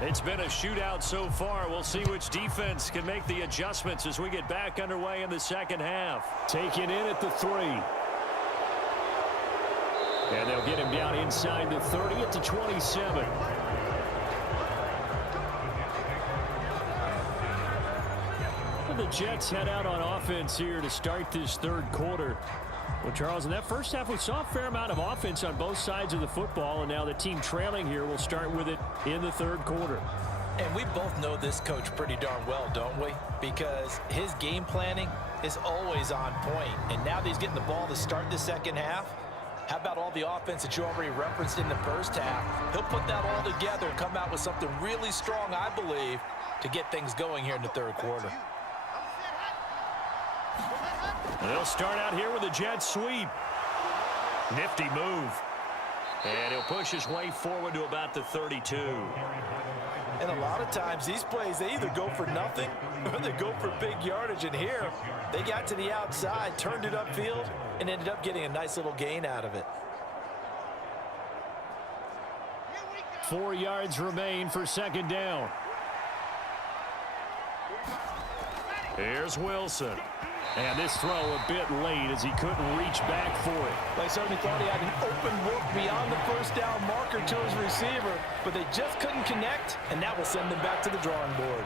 It's been a shootout so far. We'll see which defense can make the adjustments as we get back underway in the second half. Taken in at the 3. And they'll get him down inside the 30 at the 27. The Jets head out on offense here to start this third quarter. Well, Charles, in that first half, we saw a fair amount of offense on both sides of the football, and now the team trailing here will start with it in the third quarter. And we both know this coach pretty darn well, don't we? Because his game planning is always on point. And now that he's getting the ball to start the second half, how about all the offense that you already referenced in the first half? He'll put that all together and come out with something really strong, I believe, to get things going here in the third quarter. They'll start out here with a jet sweep. Nifty move. And he'll push his way forward to about the 32. And a lot of times these plays, they either go for nothing or they go for big yardage. And here, they got to the outside, turned it upfield, and ended up getting a nice little gain out of it. 4 yards remain for second down. Here's Wilson. And this throw a bit late as he couldn't reach back for it. They certainly thought he had an open look beyond the first down marker to his receiver, but they just couldn't connect, and that will send them back to the drawing board.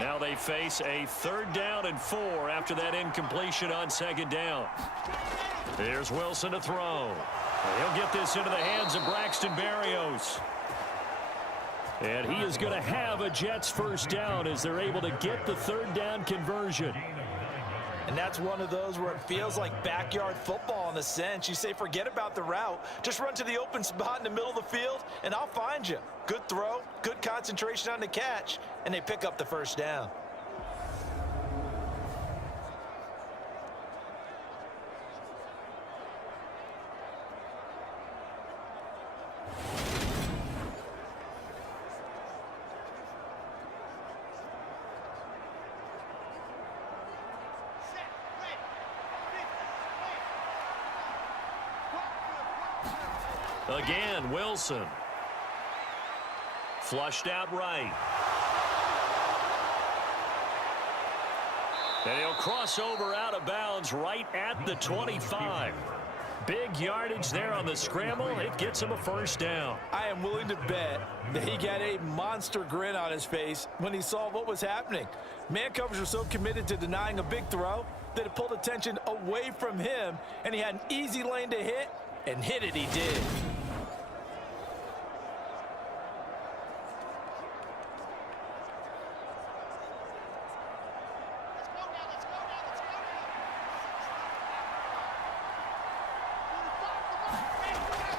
Now they face a 3rd down and 4 after that incompletion on second down. Here's Wilson to throw. He'll get this into the hands of Braxton Berrios. And he is going to have a Jets first down as they're able to get the 3rd down conversion. And that's one of those where it feels like backyard football in a sense. You say, forget about the route. Just run to the open spot in the middle of the field, and I'll find you. Good throw, good concentration on the catch, and they pick up the first down. Again, Wilson. Flushed out right. And he'll cross over out of bounds right at the 25. Big yardage there on the scramble. It gets him a first down. I am willing to bet that he got a monster grin on his face when he saw what was happening. Man coverage was so committed to denying a big throw that it pulled attention away from him, and he had an easy lane to hit, and hit it he did.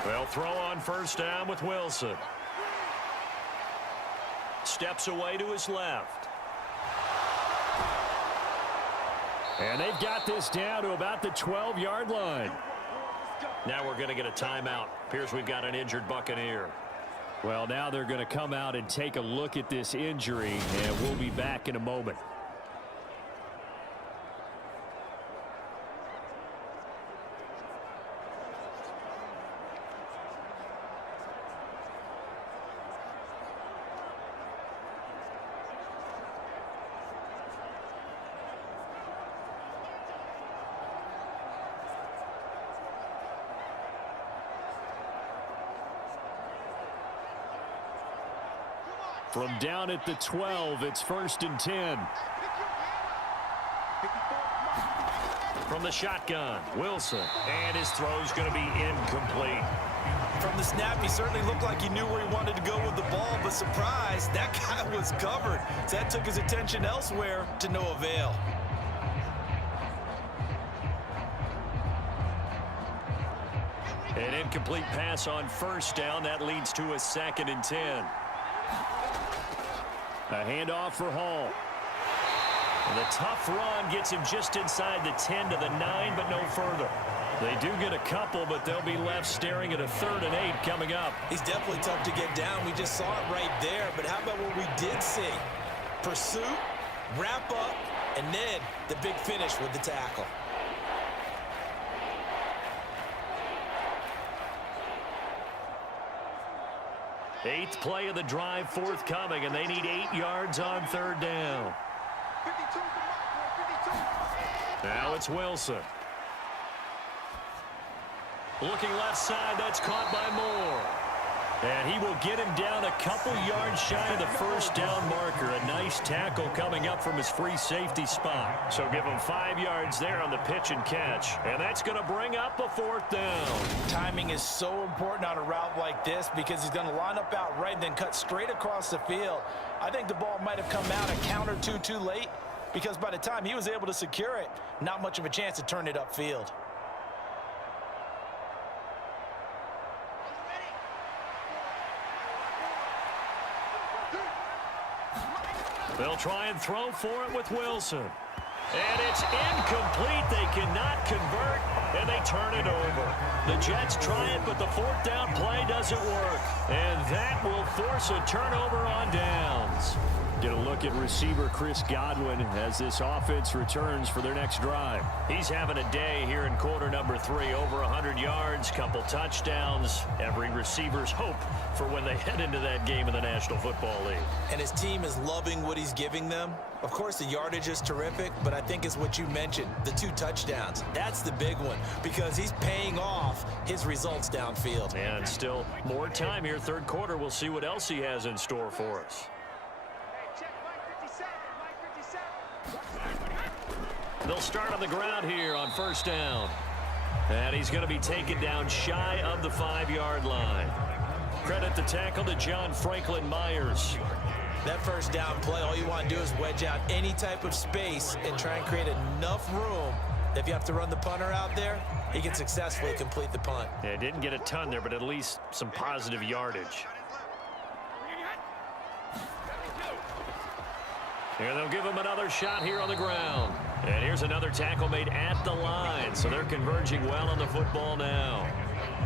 They'll throw on first down with Wilson. Steps away to his left. And they've got this down to about the 12-yard line. Now we're going to get a timeout. Appears we've got an injured Buccaneer. Well, now they're going to come out and take a look at this injury, and we'll be back in a moment. From down at the 12, it's 1st and 10. From the shotgun, Wilson. And his throw's going to be incomplete. From the snap, he certainly looked like he knew where he wanted to go with the ball, but surprise, that guy was covered. So that took his attention elsewhere to no avail. An incomplete pass on first down. That leads to a 2nd and 10. A handoff for Hall. And the tough run gets him just inside the 10 to the 9, but no further. They do get a couple, but they'll be left staring at a 3rd and 8 coming up. He's definitely tough to get down. We just saw it right there. But how about what we did see? Pursuit, wrap up, and then the big finish with the tackle. Eighth play of the drive forthcoming, and they need 8 yards on third down. Now it's Wilson. Looking left side, that's caught by Moore. And he will get him down a couple yards shy of the first down marker. A nice tackle coming up from his free safety spot. So give him 5 yards there on the pitch and catch. And that's going to bring up a 4th down. Timing is so important on a route like this because he's going to line up out right and then cut straight across the field. I think the ball might have come out a count or two too late because by the time he was able to secure it, not much of a chance to turn it upfield. They'll try and throw for it with Wilson. And it's incomplete. They cannot convert, and they turn it over. The Jets try it, but the 4th down play doesn't work. And that will force a turnover on downs. Get a look at receiver Chris Godwin as this offense returns for their next drive. He's having a day here in quarter number 3. Over 100 yards, couple touchdowns. Every receiver's hope for when they head into that game in the National Football League. And his team is loving what he's giving them. Of course, the yardage is terrific, but I think it's what you mentioned, the 2 touchdowns. That's the big one because he's paying off his results downfield. And still more time here, third quarter. We'll see what else he has in store for us. They'll start on the ground here on first down. And he's going to be taken down shy of the 5-yard line. Credit the tackle to John Franklin Myers. That first down play, all you want to do is wedge out any type of space and try and create enough room. If you have to run the punter out there, he can successfully complete the punt. Yeah, didn't get a ton there, but at least some positive yardage. And they'll give him another shot here on the ground. And here's another tackle made at the line. So they're converging well on the football now.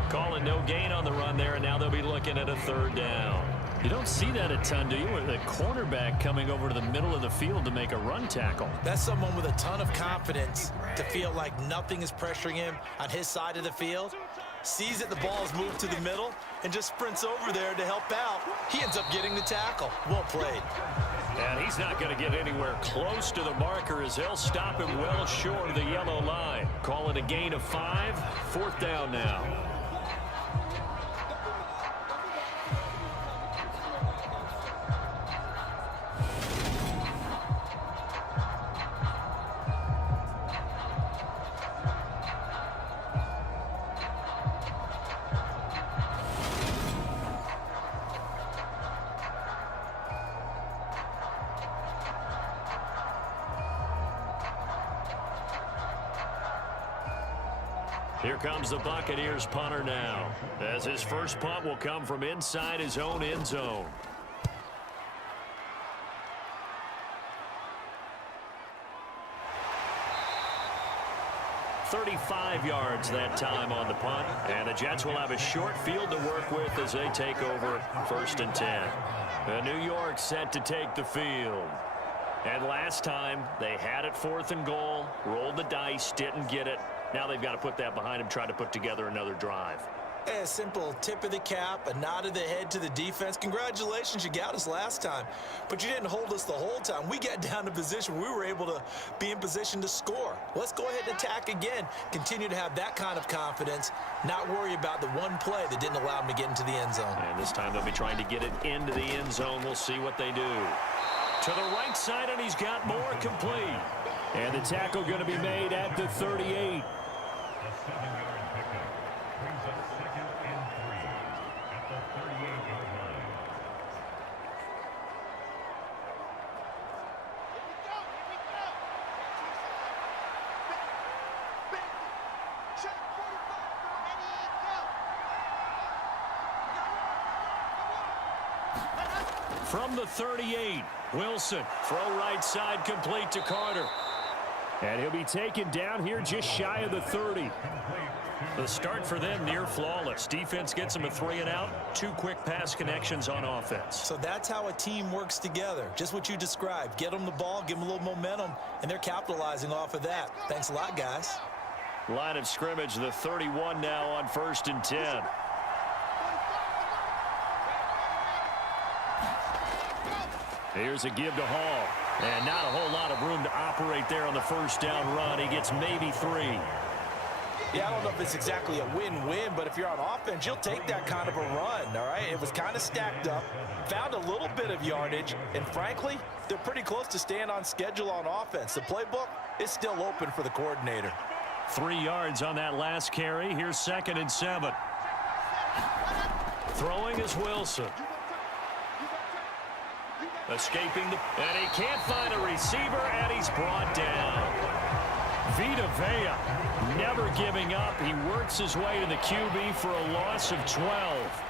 Calling no gain on the run there, and now they'll be looking at a 3rd down. You don't see that a ton, do you? With a cornerback coming over to the middle of the field to make a run tackle. That's someone with a ton of confidence to feel like nothing is pressuring him on his side of the field. Sees that the ball is moved to the middle and just sprints over there to help out. He ends up getting the tackle. Well played. And he's not going to get anywhere close to the marker as they'll stop him well short of the yellow line. Call it a gain of 5. 4th down now. Here comes the Buccaneers punter now, as his first punt will come from inside his own end zone. "35 yards that time on the punt, and the Jets will have a short field to work with as they take over 1st and 10. And New York set to take the field. And last time, they had it 4th and goal, rolled the dice, didn't get it. Now they've got to put that behind him, try to put together another drive. A simple tip of the cap, a nod of the head to the defense. Congratulations, you got us last time. But you didn't hold us the whole time. We got down to position. We were able to be in position to score. Let's go ahead and attack again. Continue to have that kind of confidence. Not worry about the one play that didn't allow them to get into the end zone. And this time they'll be trying to get it into the end zone. We'll see what they do. To the right side, and he's got more complete. And the tackle going to be made at the 38. From the 38, Wilson, throw right side complete to Carter. And he'll be taken down here just shy of the 30. The start for them near flawless. Defense gets them a 3 and out. 2 quick pass connections on offense. So that's how a team works together. Just what you described. Get them the ball, give them a little momentum, and they're capitalizing off of that. Thanks a lot, guys. Line of scrimmage, the 31 now on 1st and 10. Here's a give to Hall. And not a whole lot of room to operate there on the first down run. He gets maybe 3. Yeah, I don't know if it's exactly a win-win, but if you're on offense, you'll take that kind of a run, all right? It was kind of stacked up, found a little bit of yardage, and frankly, they're pretty close to staying on schedule on offense. The playbook is still open for the coordinator. 3 yards on that last carry. Here's 2nd and 7. Throwing is Wilson. Escaping and he can't find a receiver, and he's brought down. Vita Vea never giving up. He works his way to the QB for a loss of 12.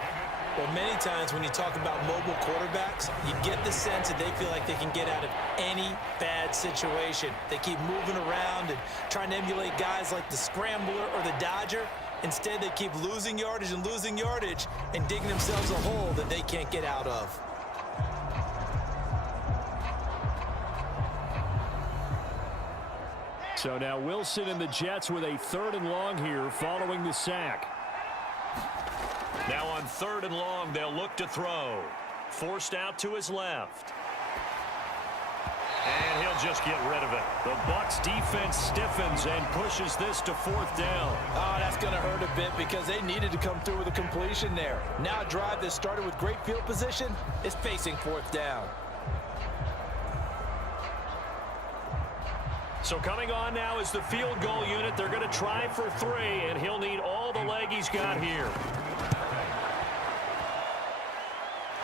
Well, many times when you talk about mobile quarterbacks, you get the sense that they feel like they can get out of any bad situation. They keep moving around and trying to emulate guys like the Scrambler or the Dodger. Instead, they keep losing yardage and digging themselves a hole that they can't get out of. So now Wilson and the Jets with a 3rd and long here following the sack. Now on 3rd and long, they'll look to throw. Forced out to his left. And he'll just get rid of it. The Bucs defense stiffens and pushes this to 4th down. Oh, that's going to hurt a bit because they needed to come through with a completion there. Now a drive that started with great field position is facing 4th down. So coming on now is the field goal unit. They're going to try for 3, and he'll need all the leg he's got here.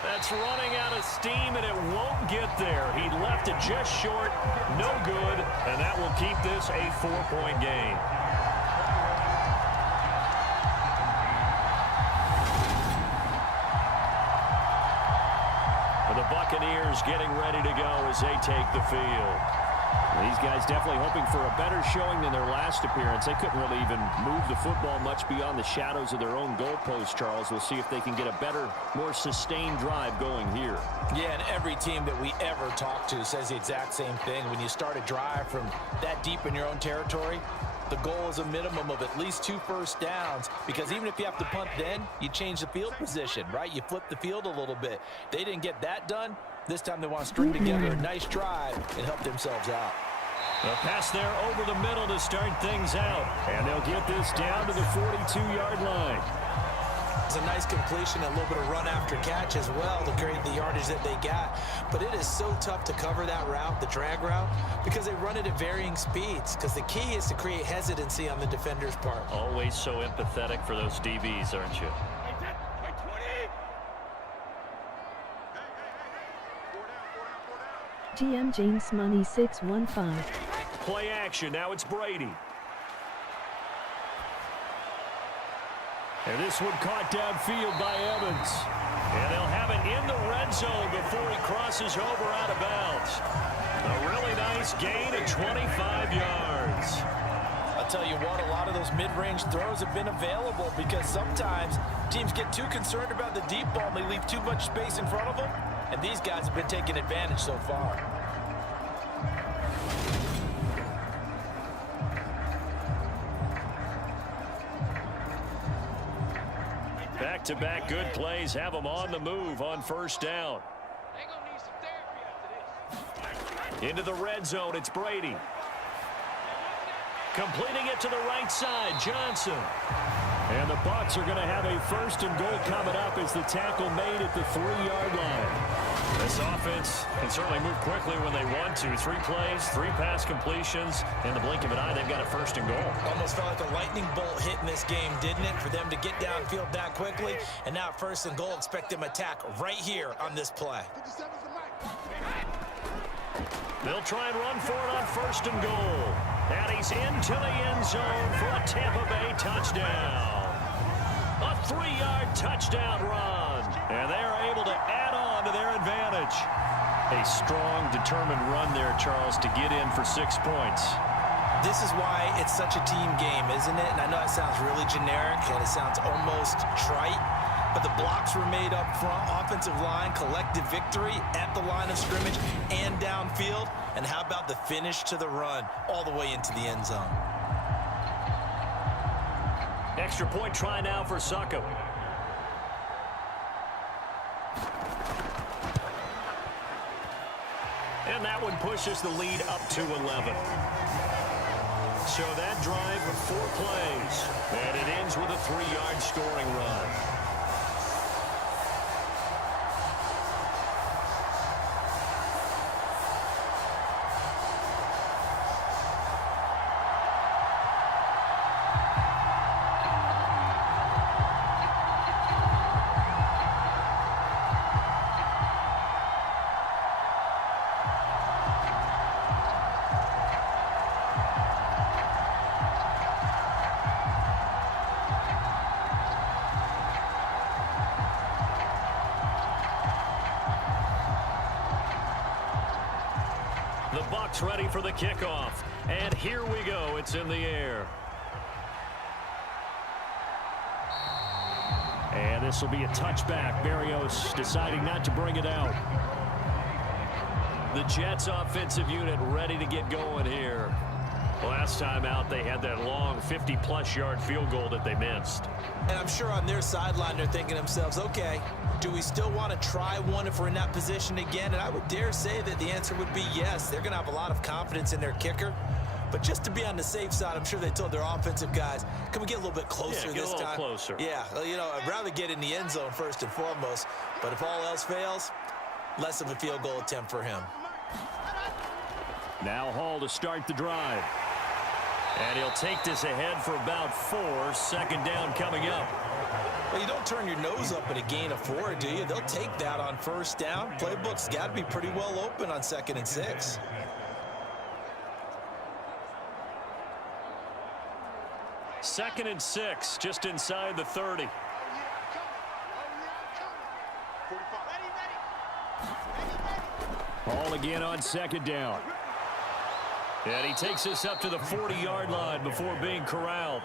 That's running out of steam, and it won't get there. He left it just short, no good, and that will keep this a 4-point game. And the Buccaneers getting ready to go as they take the field. These guys definitely hoping for a better showing than their last appearance. They couldn't really even move the football much beyond the shadows of their own goalpost, Charles. We'll see if they can get a better, more sustained drive going here. Yeah, and every team that we ever talk to says the exact same thing. When you start a drive from that deep in your own territory, the goal is a minimum of at least 2 first downs, because even if you have to punt then, you change the field position, right? You flip the field a little bit. They didn't get that done. This time they want to string together a nice drive and help themselves out. A pass there over the middle to start things out. And they'll get this down to the 42-yard line. It's a nice completion, a little bit of run after catch as well to create the yardage that they got. But it is so tough to cover that route, the drag route, because they run it at varying speeds. Because the key is to create hesitancy on the defender's part. Always so empathetic for those DBs, aren't you? GM James Money 615. Play action. Now it's Brady. And this one caught downfield by Evans. And they'll have it in the red zone before he crosses over out of bounds. A really nice gain of 25 yards. I'll tell you what, a lot of those mid-range throws have been available because sometimes teams get too concerned about the deep ball and they leave too much space in front of them. And these guys have been taking advantage so far. Back-to-back good plays have them on the move on first down. Into the red zone, it's Brady. Completing it to the right side, Johnson. And the Bucs are going to have a 1st and goal coming up as the tackle made at the 3-yard line. This offense can certainly move quickly when they want to. 3 plays, 3 pass completions. In the blink of an eye, they've got a 1st and goal. Almost felt like a lightning bolt hit in this game, didn't it? For them to get downfield that quickly. And now 1st and goal, expect them to attack right here on this play. They'll try and run for it on 1st and goal. And he's into the end zone for a Tampa Bay touchdown. A 3-yard touchdown run. And they are able to add on to their advantage. A strong, determined run there, Charles, to get in for 6 points. This is why it's such a team game, isn't it? And I know it sounds really generic and it sounds almost trite, but the blocks were made up front, offensive line, collective victory at the line of scrimmage and downfield. And how about the finish to the run all the way into the end zone? Extra point try now for Suckup. And that one pushes the lead up to 11. So that drive of 4 plays, and it ends with a 3-yard scoring run. The Bucs ready for the kickoff. And here we go. It's in the air. And this will be a touchback. Berrios deciding not to bring it out. The Jets offensive unit ready to get going here. Last time out, they had that long 50-plus yard field goal that they missed. And I'm sure on their sideline, they're thinking to themselves, okay, do we still want to try one if we're in that position again? And I would dare say that the answer would be yes. They're going to have a lot of confidence in their kicker. But just to be on the safe side, I'm sure they told their offensive guys, can we get a little bit closer this time? Closer. Yeah, well, you know, I'd rather get in the end zone first and foremost. But if all else fails, less of a field goal attempt for him. Now Hall to start the drive. And he'll take this ahead for about 4. Second down coming up. Well, you don't turn your nose up at a gain of 4, do you? They'll take that on first down. Playbook's got to be pretty well open on 2nd and 6. Second and 6, just inside the 30. Hall again on 2nd down. And he takes us up to the 40-yard line before being corralled.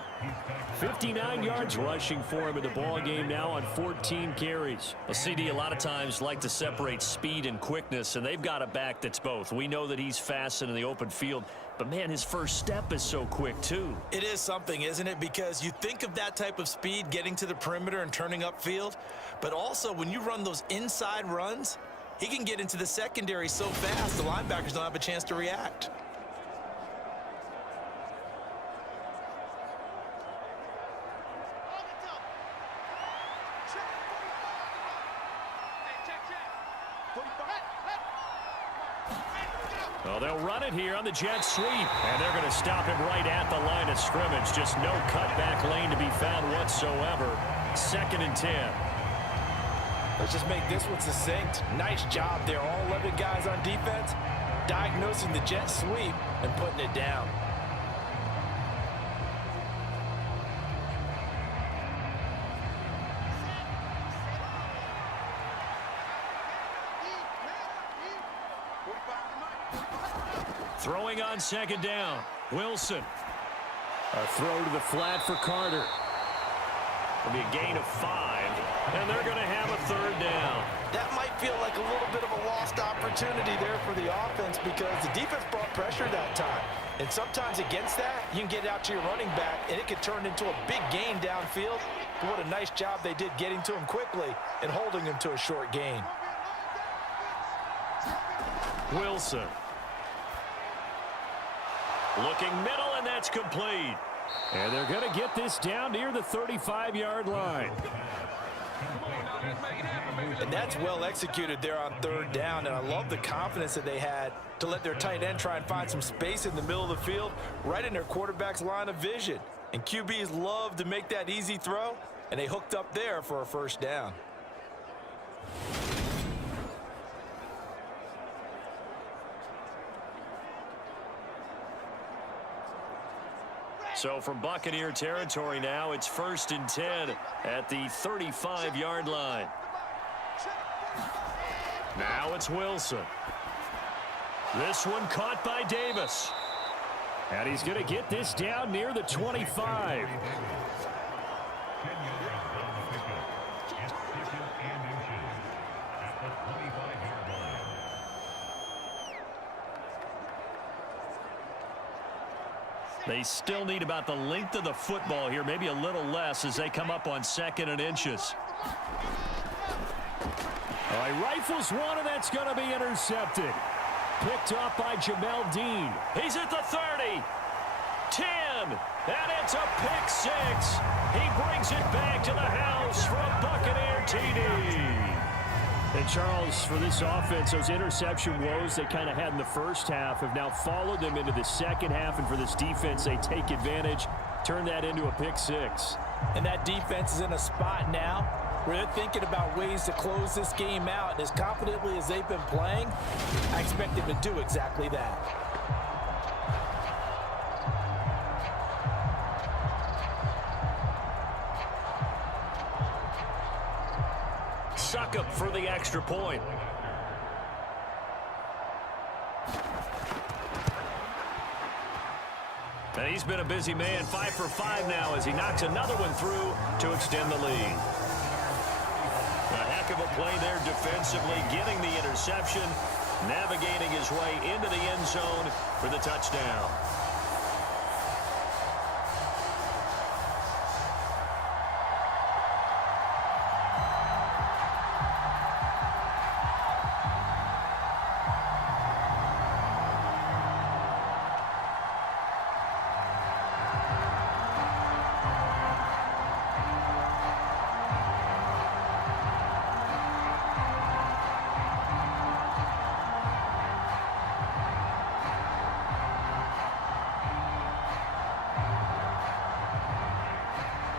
59 yards rushing for him in the ball game now on 14 carries. Well, CD a lot of times like to separate speed and quickness, and they've got a back that's both. We know that he's fast in the open field, but, man, his first step is so quick, too. It is something, isn't it? Because you think of that type of speed getting to the perimeter and turning upfield, but also when you run those inside runs, he can get into the secondary so fast the linebackers don't have a chance to react. Well, they'll run it here on the jet sweep, and they're going to stop him right at the line of scrimmage. Just no cutback lane to be found whatsoever. 2nd and 10. Let's just make this one succinct. Nice job there. All 11 guys on defense diagnosing the jet sweep and putting it down. Throwing on 2nd down. Wilson. A throw to the flat for Carter. It'll be a gain of 5, and they're going to have a 3rd down. That might feel like a little bit of a lost opportunity there for the offense because the defense brought pressure that time. And sometimes against that, you can get out to your running back, and it could turn into a big gain downfield. But what a nice job they did getting to him quickly and holding him to a short gain. Wilson. Looking middle, and that's complete. And they're going to get this down near the 35-yard line. And that's well executed there on 3rd down, and I love the confidence that they had to let their tight end try and find some space in the middle of the field, right in their quarterback's line of vision. And QBs love to make that easy throw, and they hooked up there for a 1st down. So from Buccaneer territory now, it's 1st and 10 at the 35-yard line. Now it's Wilson. This one caught by Davis. And he's going to get this down near the 25. They still need about the length of the football here, maybe a little less as they come up on 2nd and inches. All right, rifles one, and that's going to be intercepted. picked off by Jamel Dean. He's at the 30. 10. And it's a pick six. He brings it back to the house for a Buccaneer TD. And Charles, for this offense, those interception woes they kind of had in the first half have now followed them into the second half. And for this defense, they take advantage, turn that into a pick six. And that defense is in a spot now where they're thinking about ways to close this game out. And as confidently as they've been playing, I expect them to do exactly that. Succop for the extra point. And he's been a busy man, 5 for 5 now as he knocks another one through to extend the lead. A heck of a play there defensively, getting the interception, navigating his way into the end zone for the touchdown.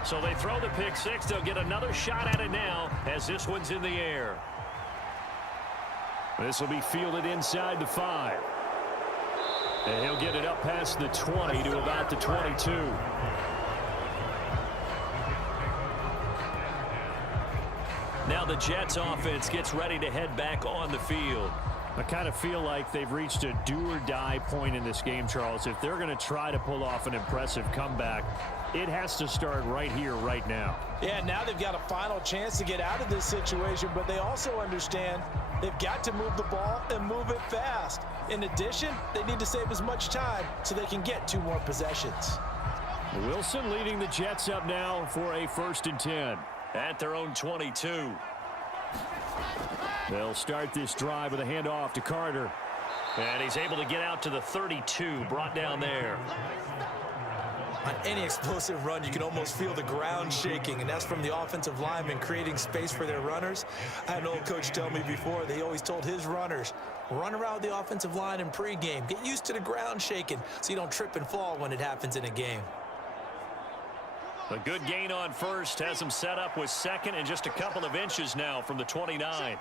So they throw the pick six. They'll get another shot at it now as this one's in the air. This will be fielded inside the 5. And he'll get it up past the 20 to about the 22. Now the Jets offense gets ready to head back on the field. I kind of feel like they've reached a do-or-die point in this game, Charles. If they're going to try to pull off an impressive comeback, it has to start right here, right now. Yeah, now they've got a final chance to get out of this situation, but they also understand they've got to move the ball and move it fast. In addition, they need to save as much time so they can get 2 more possessions. Wilson leading the Jets up now for a 1st and 10 at their own 22. They'll start this drive with a handoff to Carter. And he's able to get out to the 32, brought down there. On any explosive run, you can almost feel the ground shaking, and that's from the offensive linemen creating space for their runners. I had an old coach tell me before, they always told his runners, run around the offensive line in pregame. Get used to the ground shaking so you don't trip and fall when it happens in a game. A good gain on first has him set up with second and just a couple of inches now from the 29.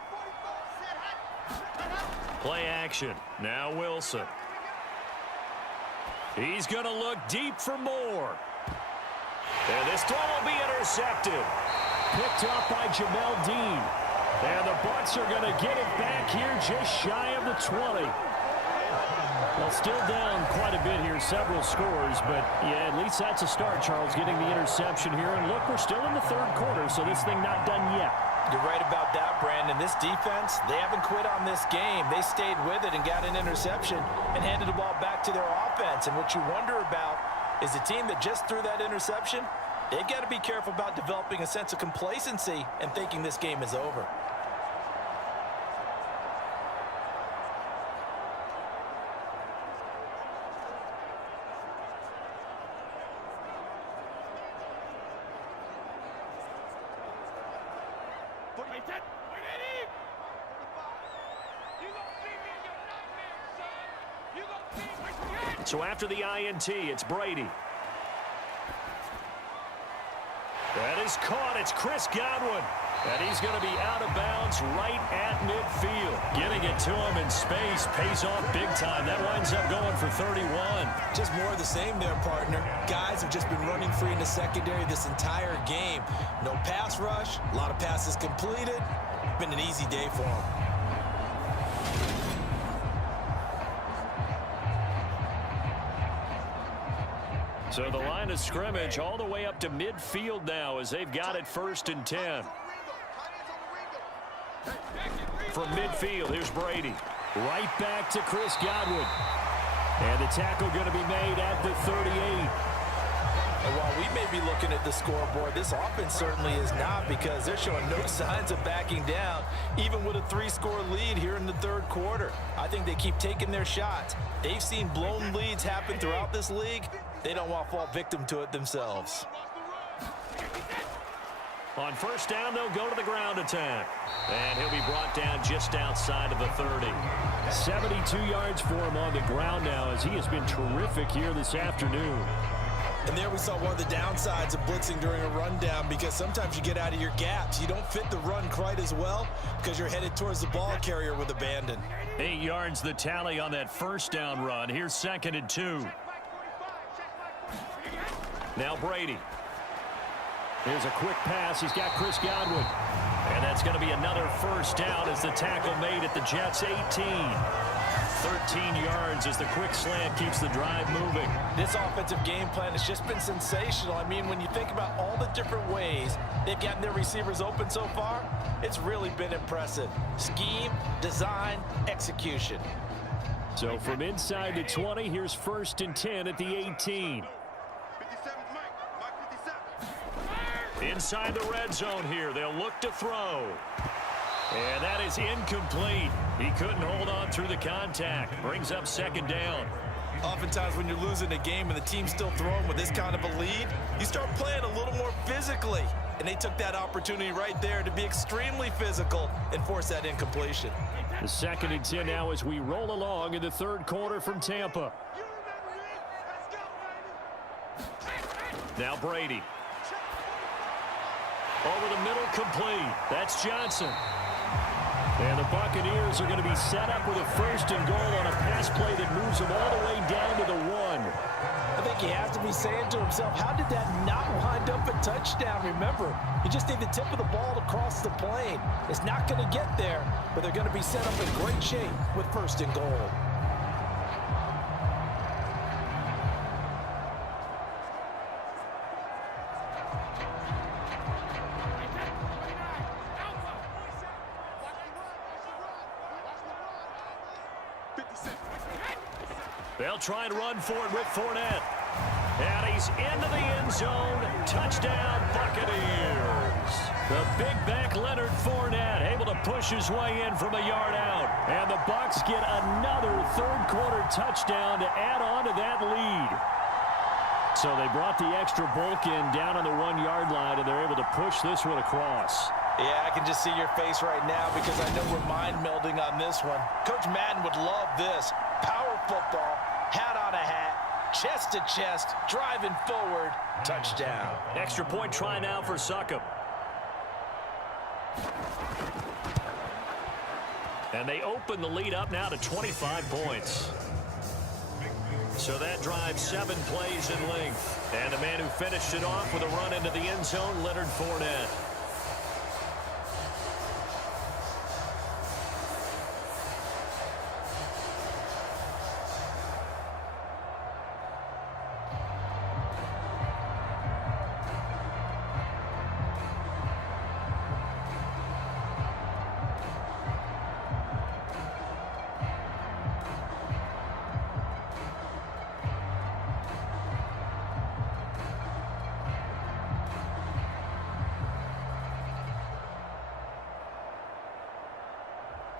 Play action. Now Wilson. He's going to look deep for more. And this throw will be intercepted. Picked off by Jamel Dean. And the Bucs are going to get it back here just shy of the 20. Well, still down quite a bit here, several scores, but yeah, at least that's a start, Charles, getting the interception here. And look, we're still in the 3rd quarter, so this thing not done yet. You're right about that, Brandon. This defense, they haven't quit on this game. They stayed with it and got an interception and handed the ball back to their offense. And what you wonder about is the team that just threw that interception, they've got to be careful about developing a sense of complacency and thinking this game is over. So after the INT, it's Brady. That is caught. It's Chris Godwin. And he's going to be out of bounds right at midfield. Getting it to him in space pays off big time. That winds up going for 31. Just more of the same there, partner. Guys have just been running free in the secondary this entire game. No pass rush, a lot of passes completed. Been an easy day for them. So the line of scrimmage all the way up to midfield now as they've got it 1st and 10. From midfield, here's Brady. Right back to Chris Godwin. And the tackle going to be made at the 38. And while we may be looking at the scoreboard, this offense certainly is not, because they're showing no signs of backing down, even with a 3-score lead here in the third quarter. I think they keep taking their shots. They've seen blown leads happen throughout this league. They don't want to fall victim to it themselves. On first down, they'll go to the ground attack. And he'll be brought down just outside of the 30. 72 yards for him on the ground now, as he has been terrific here this afternoon. And there we saw one of the downsides of blitzing during a rundown, because sometimes you get out of your gaps. You don't fit the run quite as well because you're headed towards the ball carrier with abandon. 8 yards the tally on that first down run. Here's 2nd and 2. Now Brady. Here's a quick pass. He's got Chris Godwin. And that's going to be another first down as the tackle made at the Jets' 18. 13 yards as the quick slant keeps the drive moving. This offensive game plan has just been sensational. I mean, when you think about all the different ways they've gotten their receivers open so far, it's really been impressive. Scheme, design, execution. So from inside the 20, here's 1st and 10 at the 18. Inside the red zone here, they'll look to throw. And that is incomplete. He couldn't hold on through the contact. Brings up 2nd down. Oftentimes when you're losing a game and the team's still throwing with this kind of a lead, you start playing a little more physically. And they took that opportunity right there to be extremely physical and force that incompletion. The 2nd and 10 now as we roll along in the third quarter from Tampa. Now Brady. Over the middle, complete. That's Johnson. And the Buccaneers are going to be set up with a 1st and goal on a pass play that moves them all the way down to the 1. I think he has to be saying to himself, how did that not wind up a touchdown? Remember, you just need the tip of the ball to cross the plane. It's not going to get there, but they're going to be set up in great shape with 1st and goal. They'll try and run for it with Fournette. And he's into the end zone. Touchdown, Buccaneers. The big back Leonard Fournette able to push his way in from a yard out. And the Bucs get another third quarter touchdown to add on to that lead. So they brought the extra bulk in down on the 1 yard line, and they're able to push this one across. Yeah, I can just see your face right now, because I know we're mind melding on this one. Coach Madden would love this. Power football, hat on a hat, chest to chest, driving forward, touchdown. Extra point try now for Succop. And they open the lead up now to 25 points. So that drives 7 plays in length. And the man who finished it off with a run into the end zone, Leonard Fournette.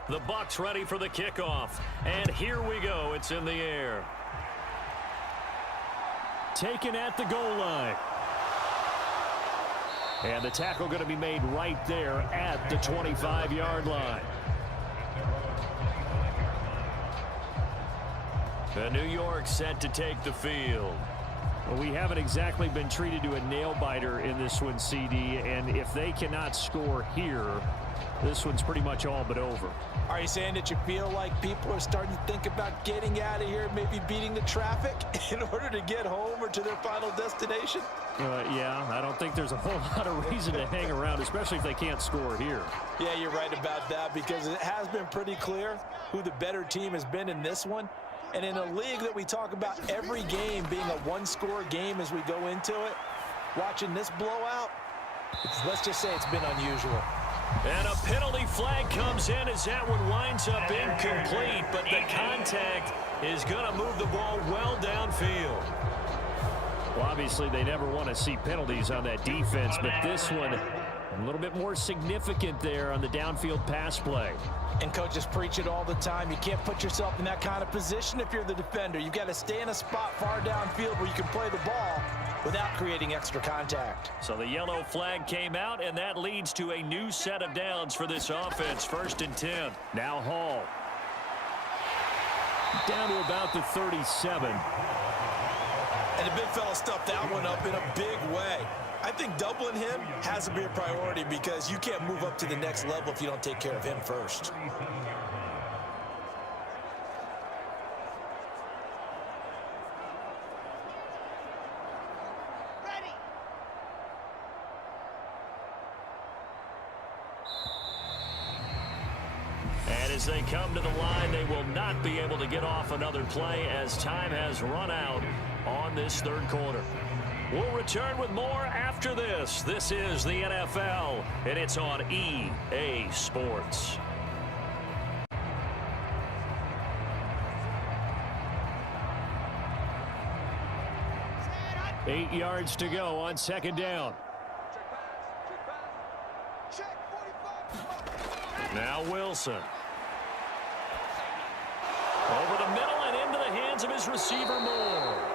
The Bucs ready for the kickoff. And here we go. It's in the air. Taken at the goal line. And the tackle going to be made right there at the 25-yard line. The New York set to take the field. Well, we haven't exactly been treated to a nail-biter in this one, CD. And if they cannot score here, this one's pretty much all but over. Are you saying that you feel like people are starting to think about getting out of here, maybe beating the traffic in order to get home or to their final destination? Yeah, I don't think there's a whole lot of reason to hang around, especially if they can't score here. Yeah, you're right about that, because it has been pretty clear who the better team has been in this one. And in a league that we talk about every game being a one-score game as we go into it, watching this blowout, let's just say it's been unusual. And a penalty flag comes in as that one winds up incomplete, but the contact is going to move the ball well downfield. Well, obviously, they never want to see penalties on that defense, but this one a little bit more significant there on the downfield pass play. And coaches preach it all the time. You can't put yourself in that kind of position if you're the defender. You've got to stay in a spot far downfield where you can play the ball without creating extra contact. So the yellow flag came out, and that leads to a new set of downs for this offense. 1st and 10. Now Hall. Down to about the 37. And the big fella stuffed that one up in a big way. I think doubling him has to be a priority because you can't move up to the next level if you don't take care of him first. And as they come to the line, they will not be able to get off another play as time has run out on this 3rd quarter. We'll return with more after this. This is the NFL, and it's on EA Sports. 8 yards to go on 2nd down. Now Wilson. Over the middle and into the hands of his receiver Moore.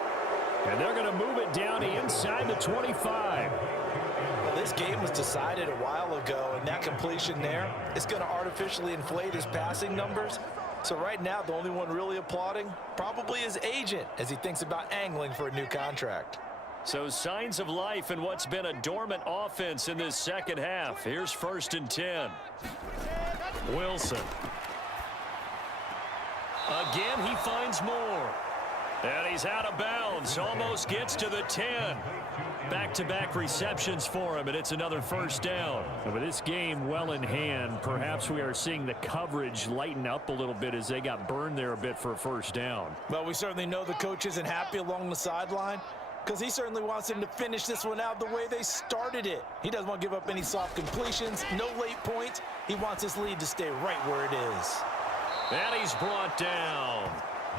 And they're going to move it down inside the 25. Well, this game was decided a while ago, and that completion there is going to artificially inflate his passing numbers. So right now, the only one really applauding probably his agent as he thinks about angling for a new contract. So signs of life in what's been a dormant offense in this 2nd half. Here's 1st and 10. Wilson. Again, he finds Moore. And he's out of bounds. Almost gets to the 10. Back-to-back receptions for him, and it's another 1st down. But this game well in hand. Perhaps we are seeing the coverage lighten up a little bit as they got burned there a bit for a 1st down. Well, we certainly know the coach isn't happy along the sideline because he certainly wants them to finish this one out the way they started it. He doesn't want to give up any soft completions, no late points. He wants his lead to stay right where it is. And he's brought down.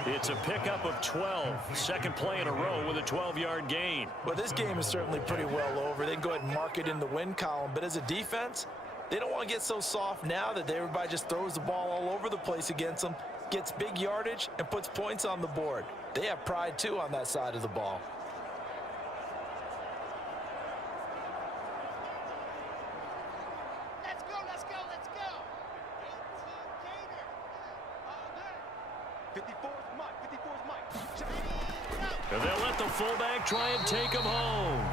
It's a pickup of 12. 2nd play in a row with a 12-yard gain. Well, this game is certainly pretty well over. They can go ahead and mark it in the win column. But as a defense, they don't want to get so soft now that everybody just throws the ball all over the place against them, gets big yardage, and puts points on the board. They have pride, too, on that side of the ball. Let's go. 54's Mike. And they'll let the fullback try and take him home.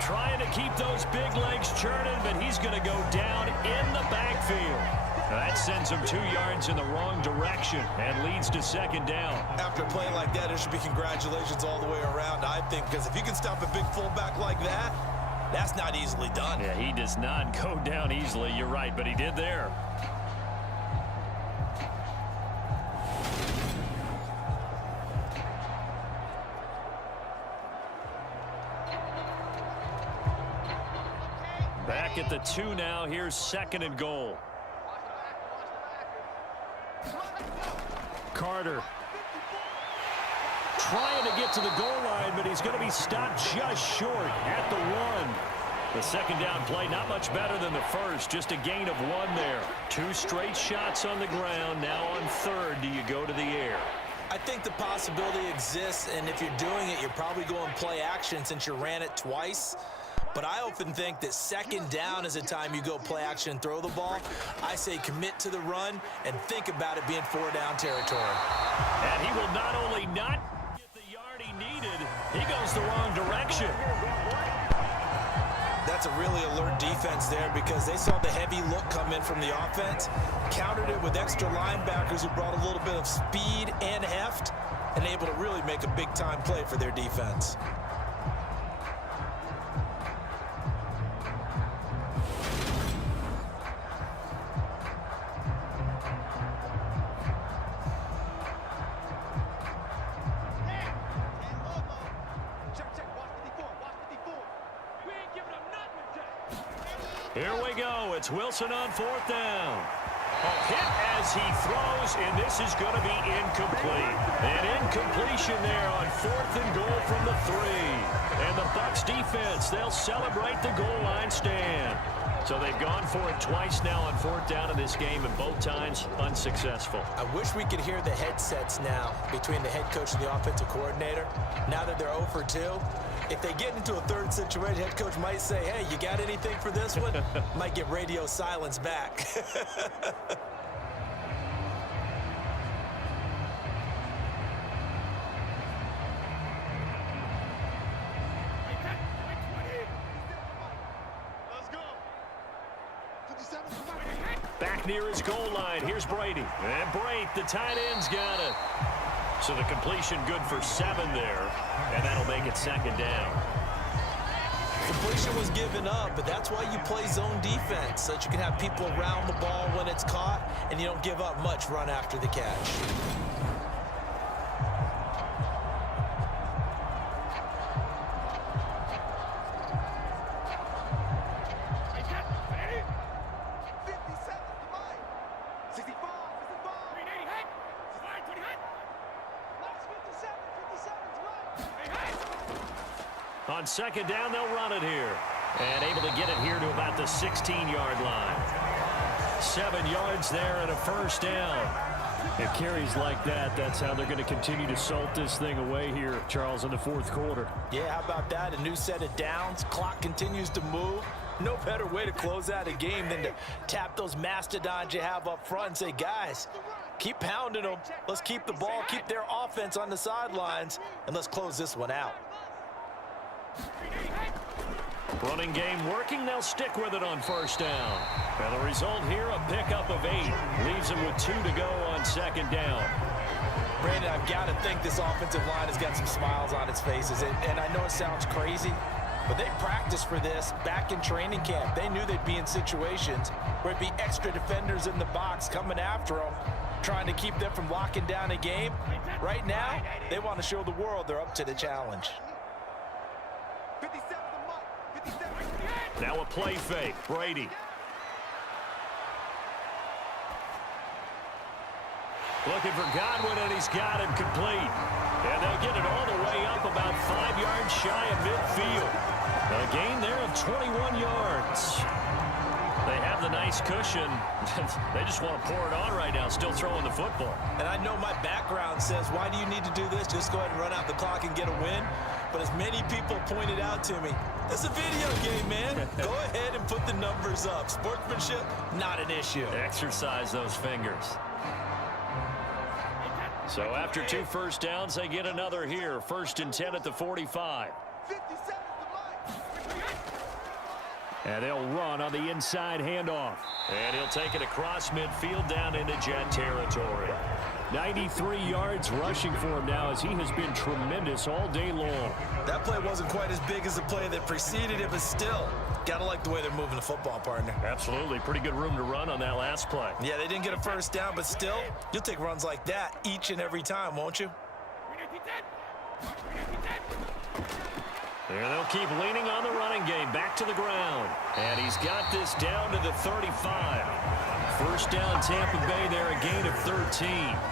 Trying to keep those big legs churning, but he's going to go down in the backfield. That sends him 2 yards in the wrong direction and leads to 2nd down. After a play like that, there should be congratulations all the way around, I think, because if you can stop a big fullback like that, that's not easily done. Yeah, he does not go down easily. You're right, but he did there. Back at the 2 now. Here's 2nd and goal. Carter trying to get to the goal line, but he's going to be stopped just short at the 1. The 2nd down play, not much better than the 1st, just a gain of 1 there. 2 straight shots on the ground. Now on 3rd, do you go to the air? I think the possibility exists, and if you're doing it, you're probably going play action since you ran it twice. But I often think that 2nd down is a time you go play action and throw the ball. I say commit to the run and think about it being 4-down territory. And he will not only not get the yard he needed, he goes the wrong direction. That's a really alert defense there because they saw the heavy look come in from the offense, countered it with extra linebackers who brought a little bit of speed and heft, and able to really make a big-time play for their defense. Here we go. It's Wilson on 4th down. Oh, hit as he throws, and this is going to be incomplete. An incompletion there on 4th and goal from the 3. And the Bucs defense, they'll celebrate the goal line stand. So they've gone for it twice now on 4th down in this game, and both times unsuccessful. I wish we could hear the headsets now between the head coach and the offensive coordinator. Now that they're 0 for 2, if they get into a third situation, head coach might say, hey, you got anything for this one? Might get radio silence back. Let's go. 57 is mine. Back near his goal line. Here's Brady. And Brate, the tight end's got it. So the completion good for 7 there. And that'll make it 2nd down. Completion was given up, but that's why you play zone defense, so that you can have people around the ball when it's caught, and you don't give up much run after the catch. On 2nd down, they'll run it here. And able to get it here to about the 16-yard line. 7 yards there and a 1st down. It carries like that. That's how they're going to continue to salt this thing away here, Charles, in the 4th quarter. Yeah, how about that? A new set of downs. Clock continues to move. No better way to close out a game than to tap those mastodons you have up front and say, guys, keep pounding them. Let's keep the ball, keep their offense on the sidelines, and let's close this one out. Running game working. They'll stick with it on 1st down. And the result here, a pickup of 8. Leaves them with 2 to go on 2nd down. Brandon, I've got to think this offensive line has got some smiles on its faces. And I know it sounds crazy, but they practiced for this back in training camp. They knew they'd be in situations where it'd be extra defenders in the box coming after them, trying to keep them from locking down a game. Right now, they want to show the world they're up to the challenge. 57 to Mike. 57. Now a play fake. Brady. Looking for Godwin, and he's got him complete. And they'll get it all the way up about 5 yards shy of midfield. A gain there of 21 yards. They have the nice cushion. They just want to pour it on right now, still throwing the football. And I know my background says, why do you need to do this? Just go ahead and run out the clock and get a win. But as many people pointed out to me, it's a video game, man. Go ahead and put the numbers up. Sportsmanship, not an issue. Exercise those fingers. So after 2 1st downs, they get another here. 1st and 10 at the 45. 57 to Mike. And they'll run on the inside handoff. And he'll take it across midfield down into Jet territory. 93 yards rushing for him now, as he has been tremendous all day long. That play wasn't quite as big as the play that preceded it, but still, gotta like the way they're moving the football, partner. Absolutely. Pretty good room to run on that last play. Yeah, they didn't get a 1st down, but still, you'll take runs like that each and every time, won't you? There they'll keep leaning on the running game. Back to the ground. And he's got this down to the 35. 1st down, Tampa Bay there, a gain of 13.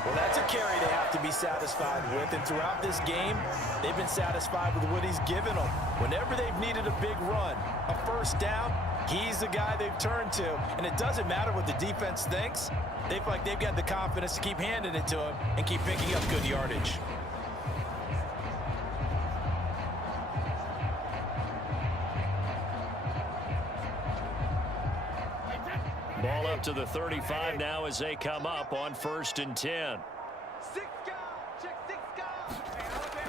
Well, that's a carry they have to be satisfied with. And throughout this game, they've been satisfied with what he's given them. Whenever they've needed a big run, a 1st down, he's the guy they've turned to. And it doesn't matter what the defense thinks. They feel like they've got the confidence to keep handing it to him and keep picking up good yardage. Ball up to the 35 now as they come up on 1st and 10. 6 guys. Check 6 guys. Hey,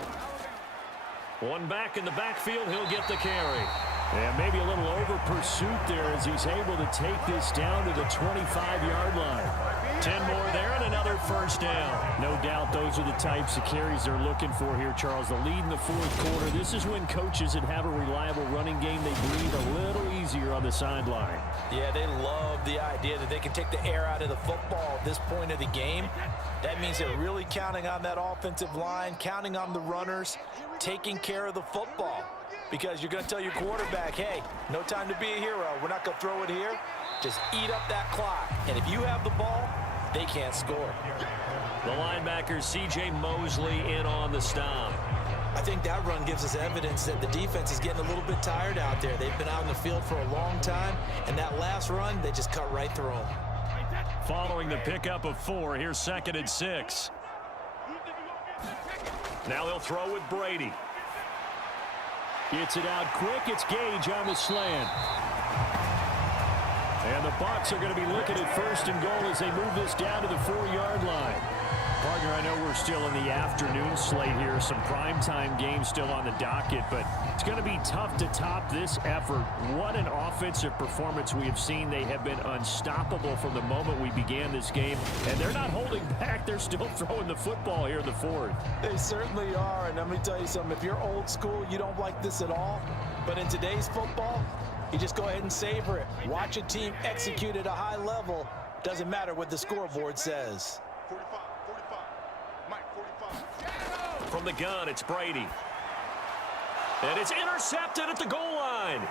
Alabama. One back in the backfield, he'll get the carry. And maybe a little over pursuit there as he's able to take this down to the 25-yard line. 10 more there and another 1st down. No doubt those are the types of carries they're looking for here, Charles. The lead in the 4th quarter. This is when coaches that have a reliable running game, they breathe a little easier on the sideline. Yeah, they love the idea that they can take the air out of the football at this point of the game. That means they're really counting on that offensive line, counting on the runners, taking care of the football. Because you're going to tell your quarterback, hey, no time to be a hero. We're not going to throw it here. Just eat up that clock. And if you have the ball, they can't score. The linebacker, C.J. Mosley, in on the stop. I think that run gives us evidence that the defense is getting a little bit tired out there. They've been out in the field for a long time, and that last run, they just cut right through them. Following the pickup of 4, here's 2nd and 6. Now they'll throw with Brady. Gets it out quick. It's Gage on the slant. And the Bucs are going to be looking at 1st and goal as they move this down to the 4-yard line. Partner, I know we're still in the afternoon slate here. Some primetime games still on the docket, but it's going to be tough to top this effort. What an offensive performance we have seen. They have been unstoppable from the moment we began this game, and they're not holding back. They're still throwing the football here in the 4th. They certainly are, and let me tell you something. If you're old school, you don't like this at all. But in today's football, you just go ahead and savor it. Watch a team execute at a high level. Doesn't matter what the scoreboard says. 45. Mike, 45. From the gun, it's Brady. And it's intercepted at the goal line.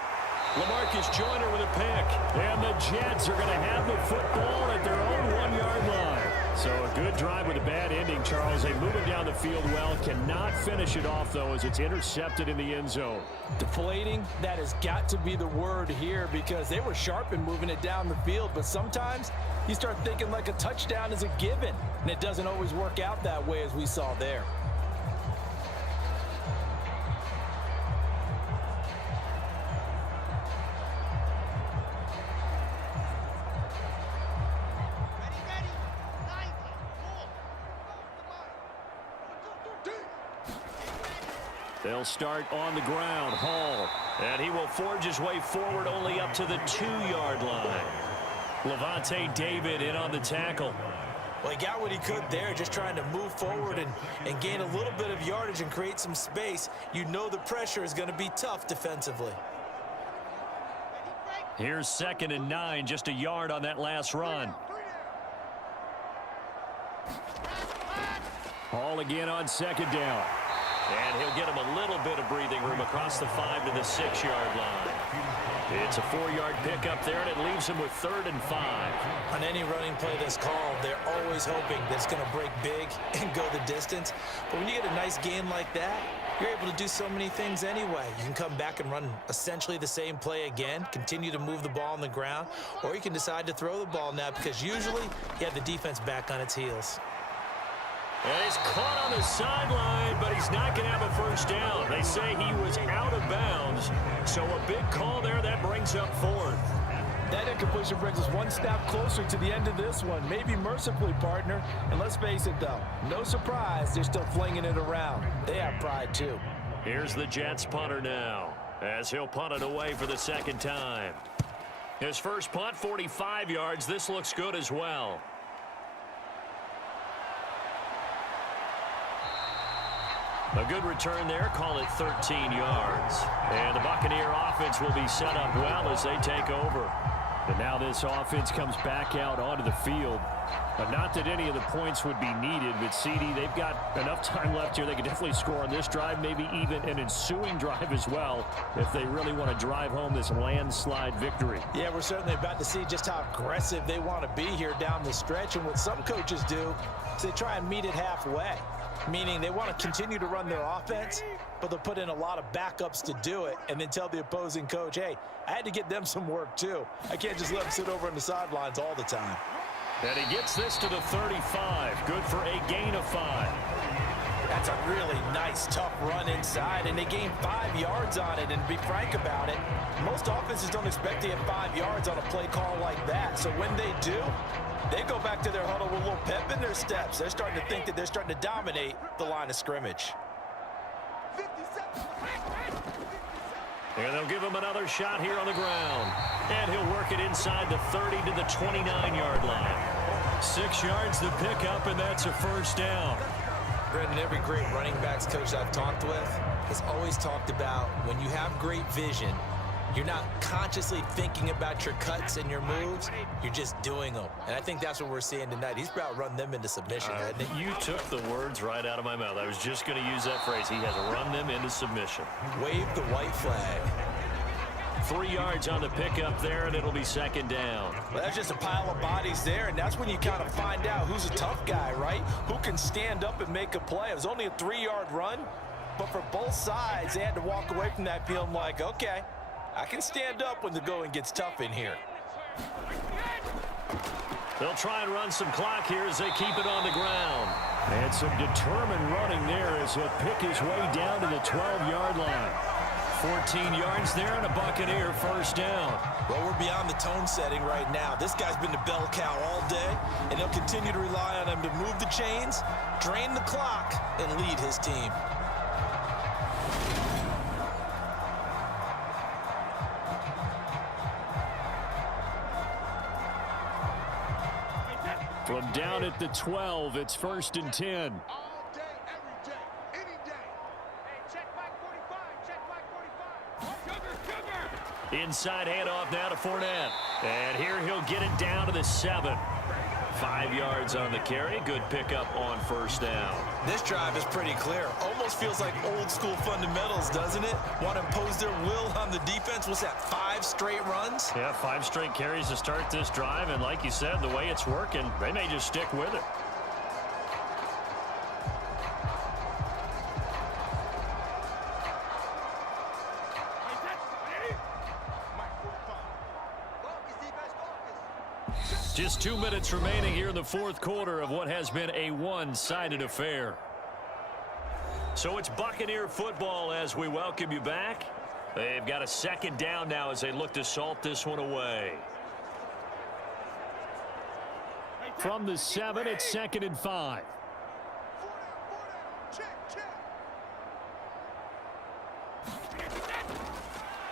LaMarcus Joyner with a pick. And the Jets are going to have the football at their own 1-yard line. So a good drive with a bad ending, Charles. They move it down the field well. Cannot finish it off, though, as it's intercepted in the end zone. Deflating, that has got to be the word here, because they were sharp in moving it down the field. But sometimes you start thinking like a touchdown is a given, and it doesn't always work out that way, as we saw there. They'll start on the ground. Hall. And he will forge his way forward only up to the 2-yard line. Levante David in on the tackle. Well, he got what he could there, just trying to move forward and gain a little bit of yardage and create some space. You know the pressure is going to be tough defensively. Here's 2nd and 9, just a yard on that last run. Hall again on 2nd down. And he'll get him a little bit of breathing room across the 5 to the 6-yard line. It's a 4-yard pickup there, and it leaves him with 3rd and 5. On any running play that's called, they're always hoping that it's going to break big and go the distance. But when you get a nice gain like that, you're able to do so many things anyway. You can come back and run essentially the same play again, continue to move the ball on the ground, or you can decide to throw the ball now, because usually you have the defense back on its heels. And he's caught on the sideline, but he's not going to have a 1st down. They say he was out of bounds, so a big call there that brings up 4th. That incompletion brings us one step closer to the end of this one, maybe mercifully, partner. And let's face it, though, no surprise, they're still flinging it around. They have pride, too. Here's the Jets punter now, as he'll punt it away for the 2nd time. His first punt, 45 yards. This looks good as well. A good return there, call it 13 yards. And the Buccaneer offense will be set up well as they take over. And now this offense comes back out onto the field. Not that any of the points would be needed, but CD, they've got enough time left here. They can definitely score on this drive, maybe even an ensuing drive as well, if they really want to drive home this landslide victory. Yeah, we're certainly about to see just how aggressive they want to be here down the stretch. And what some coaches do is they try and meet it halfway, meaning they want to continue to run their offense, but they'll put in a lot of backups to do it and then tell the opposing coach, hey, I had to get them some work too. I can't just let them sit over on the sidelines all the time. And he gets this to the 35. Good for a gain of 5. That's a really nice, tough run inside, and they gained 5 yards on it. And to be frank about it, most offenses don't expect to get 5 yards on a play call like that. So when they do, they go back to their huddle with a little pep in their steps. They're starting to think that they're starting to dominate the line of scrimmage. 57. And they'll give him another shot here on the ground. And he'll work it inside the 30 to the 29-yard line. 6 yards to pick up, and that's a 1st down. Brendan, every great running backs coach I've talked with has always talked about when you have great vision, you're not consciously thinking about your cuts and your moves. You're just doing them. And I think that's what we're seeing tonight. He's about run them into submission, hasn't he? You took the words right out of my mouth. I was just going to use that phrase. He has run them into submission. Wave the white flag. 3 yards on the pickup there, and it'll be second down. Well, that's just a pile of bodies there, and that's when you kind of find out who's a tough guy, right? Who can stand up and make a play. It was only a 3-yard run, but for both sides, they had to walk away from that feeling like, okay, I can stand up when the going gets tough in here. They'll try and run some clock here as they keep it on the ground. And some determined running there as he'll pick his way down to the 12-yard line. 14 yards there and a Buccaneer first down. Well, we're beyond the tone setting right now. This guy's been the bell cow all day, and they'll continue to rely on him to move the chains, drain the clock, and lead his team. From down at the 12, it's 1st and 10. All day, every day, any day. Hey, check Mike 45. Check Mike 45. Sugar. Inside handoff now to Fournette. And here he'll get it down to the 7. 5 yards on the carry. Good pickup on first down. This drive is pretty clear. Almost feels like old school fundamentals, doesn't it? Want to impose their will on the defense. What's that, 5 straight runs? Yeah, 5 straight carries to start this drive. And like you said, the way it's working, they may just stick with it. Just 2 minutes remaining here in the 4th quarter of what has been a one-sided affair. So it's Buccaneer football as we welcome you back. They've got a second down now as they look to salt this one away. From the 7, it's 2nd and 5.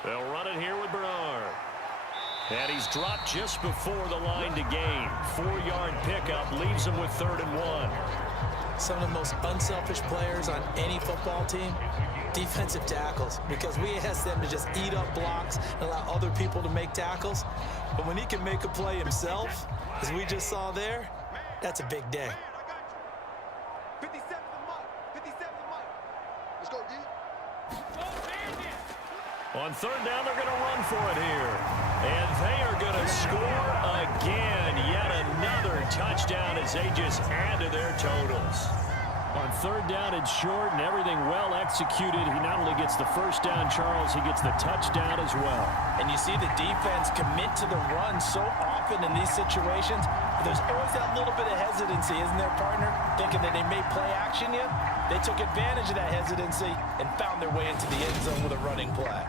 They'll run it here with Bernard. And he's dropped just before the line to gain. 4-yard pickup leaves him with 3rd and 1. Some of the most unselfish players on any football team, defensive tackles, because we ask them to just eat up blocks and allow other people to make tackles. But when he can make a play himself, as we just saw there, that's a big day. 57 to Mike. 57 to Mike. Let's go, D. On 3rd down, they're going to run for it here. And they are going to score again. Yet another touchdown as they just add to their totals. On 3rd down, it's short and everything well executed. He not only gets the first down, Charles, he gets the touchdown as well. And you see the defense commit to the run so often in these situations. But there's always that little bit of hesitancy, isn't there, partner? Thinking that they may play action you. They took advantage of that hesitancy and found their way into the end zone with a running play.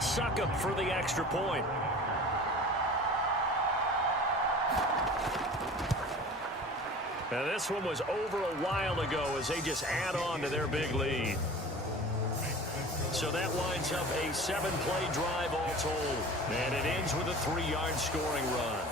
Suck up for the extra point. Now this one was over a while ago as they just add on to their big lead. So that winds up a 7-play drive all told. And it ends with a 3-yard scoring run.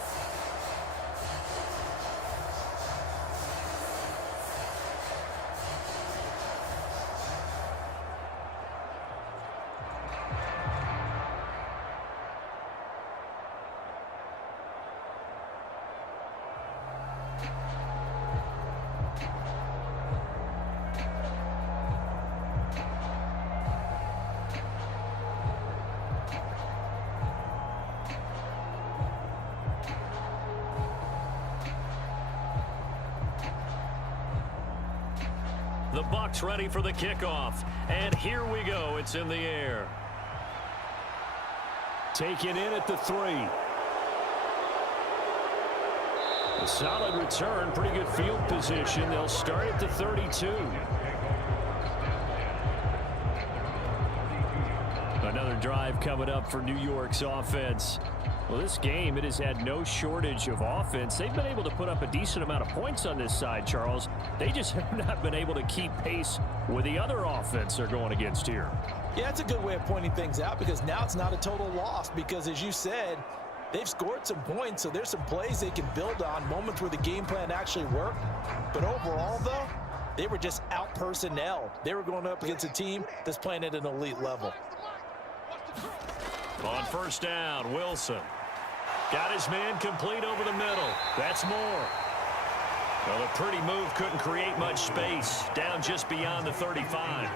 The Bucs ready for the kickoff. And here we go. It's in the air. Taken in at the 3. A solid return. Pretty good field position. They'll start at the 32. Another drive coming up for New York's offense. Well, this game, it has had no shortage of offense. They've been able to put up a decent amount of points on this side, Charles. They just have not been able to keep pace with the other offense they're going against here. Yeah, that's a good way of pointing things out because now it's not a total loss because, as you said, they've scored some points, so there's some plays they can build on, moments where the game plan actually worked. But overall, though, they were just out-personnelled. They were going up against a team that's playing at an elite level. On first down, Wilson. Got his man complete over the middle. That's more. Well, a pretty move couldn't create much space. Down just beyond the 35.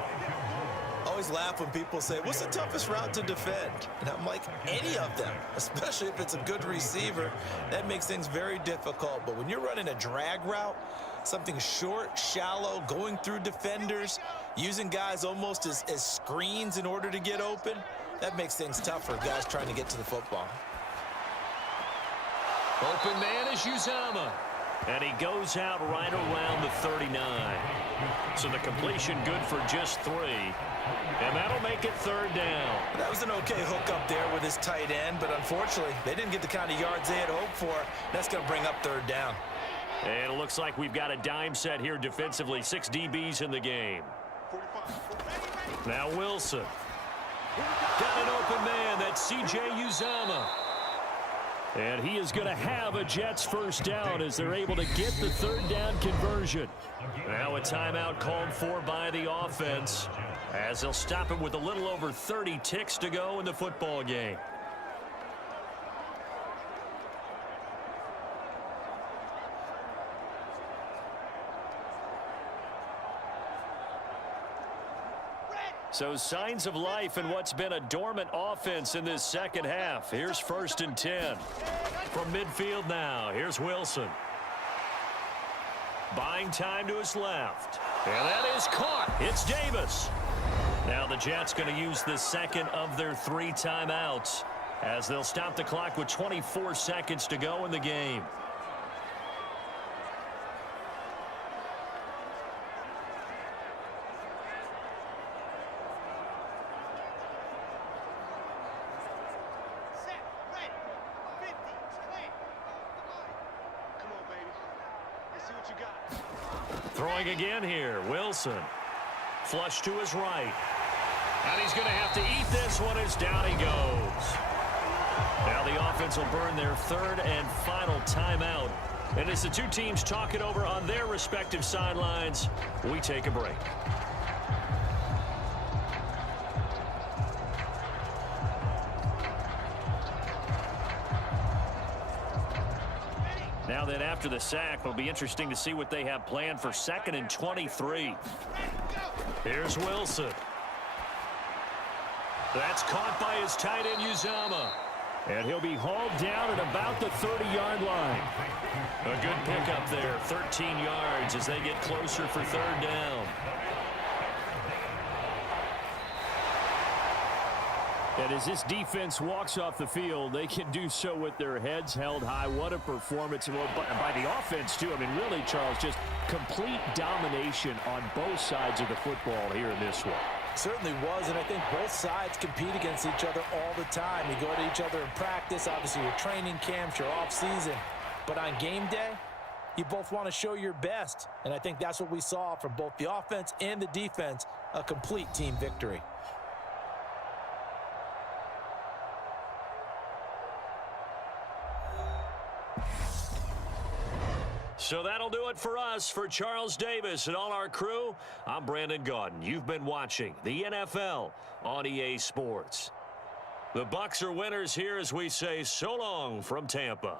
always laugh when people say, what's the toughest route to defend? And I'm like, any of them, especially if it's a good receiver. That makes things very difficult. But when you're running a drag route, something short, shallow, going through defenders, using guys almost as screens in order to get open, that makes things tough for guys trying to get to the football. Open man is Uzama. And he goes out right around the 39. So the completion good for just 3. And that'll make it 3rd down. That was an okay hook up there with his tight end, but unfortunately, they didn't get the kind of yards they had hoped for. That's going to bring up 3rd down. And it looks like we've got a dime set here defensively. 6 DBs in the game. Now Wilson. Got an open man. That's C.J. Uzama. And he is going to have a Jets first down as they're able to get the 3rd down conversion. Now a timeout called for by the offense as they'll stop it with a little over 30 ticks to go in the football game. So signs of life in what's been a dormant offense in this second half. Here's 1st and 10. From midfield now, here's Wilson. Buying time to his left. And that is caught. It's Davis. Now the Jets going to use the second of their 3 timeouts as they'll stop the clock with 24 seconds to go in the game. Throwing again here, Wilson. Flush to his right. And he's going to have to eat this one as down he goes. Now the offense will burn their 3rd and final timeout. And as the 2 teams talk it over on their respective sidelines, we take a break. Now then, after the sack, it'll be interesting to see what they have planned for 2nd and 23. Here's Wilson. That's caught by his tight end, Uzama. And he'll be hauled down at about the 30-yard line. A good pickup there, 13 yards as they get closer for 3rd down. And as this defense walks off the field, they can do so with their heads held high. What a performance by the offense, too. I mean, really, Charles, just complete domination on both sides of the football here in this one. Certainly was, and I think both sides compete against each other all the time. You go to each other in practice, obviously your training camps, your off-season. But on game day, you both want to show your best. And I think that's what we saw from both the offense and the defense, a complete team victory. So that'll do it for us. For Charles Davis and all our crew, I'm Brandon Gaudin. You've been watching the NFL on EA Sports. The Bucs are winners here as we say so long from Tampa.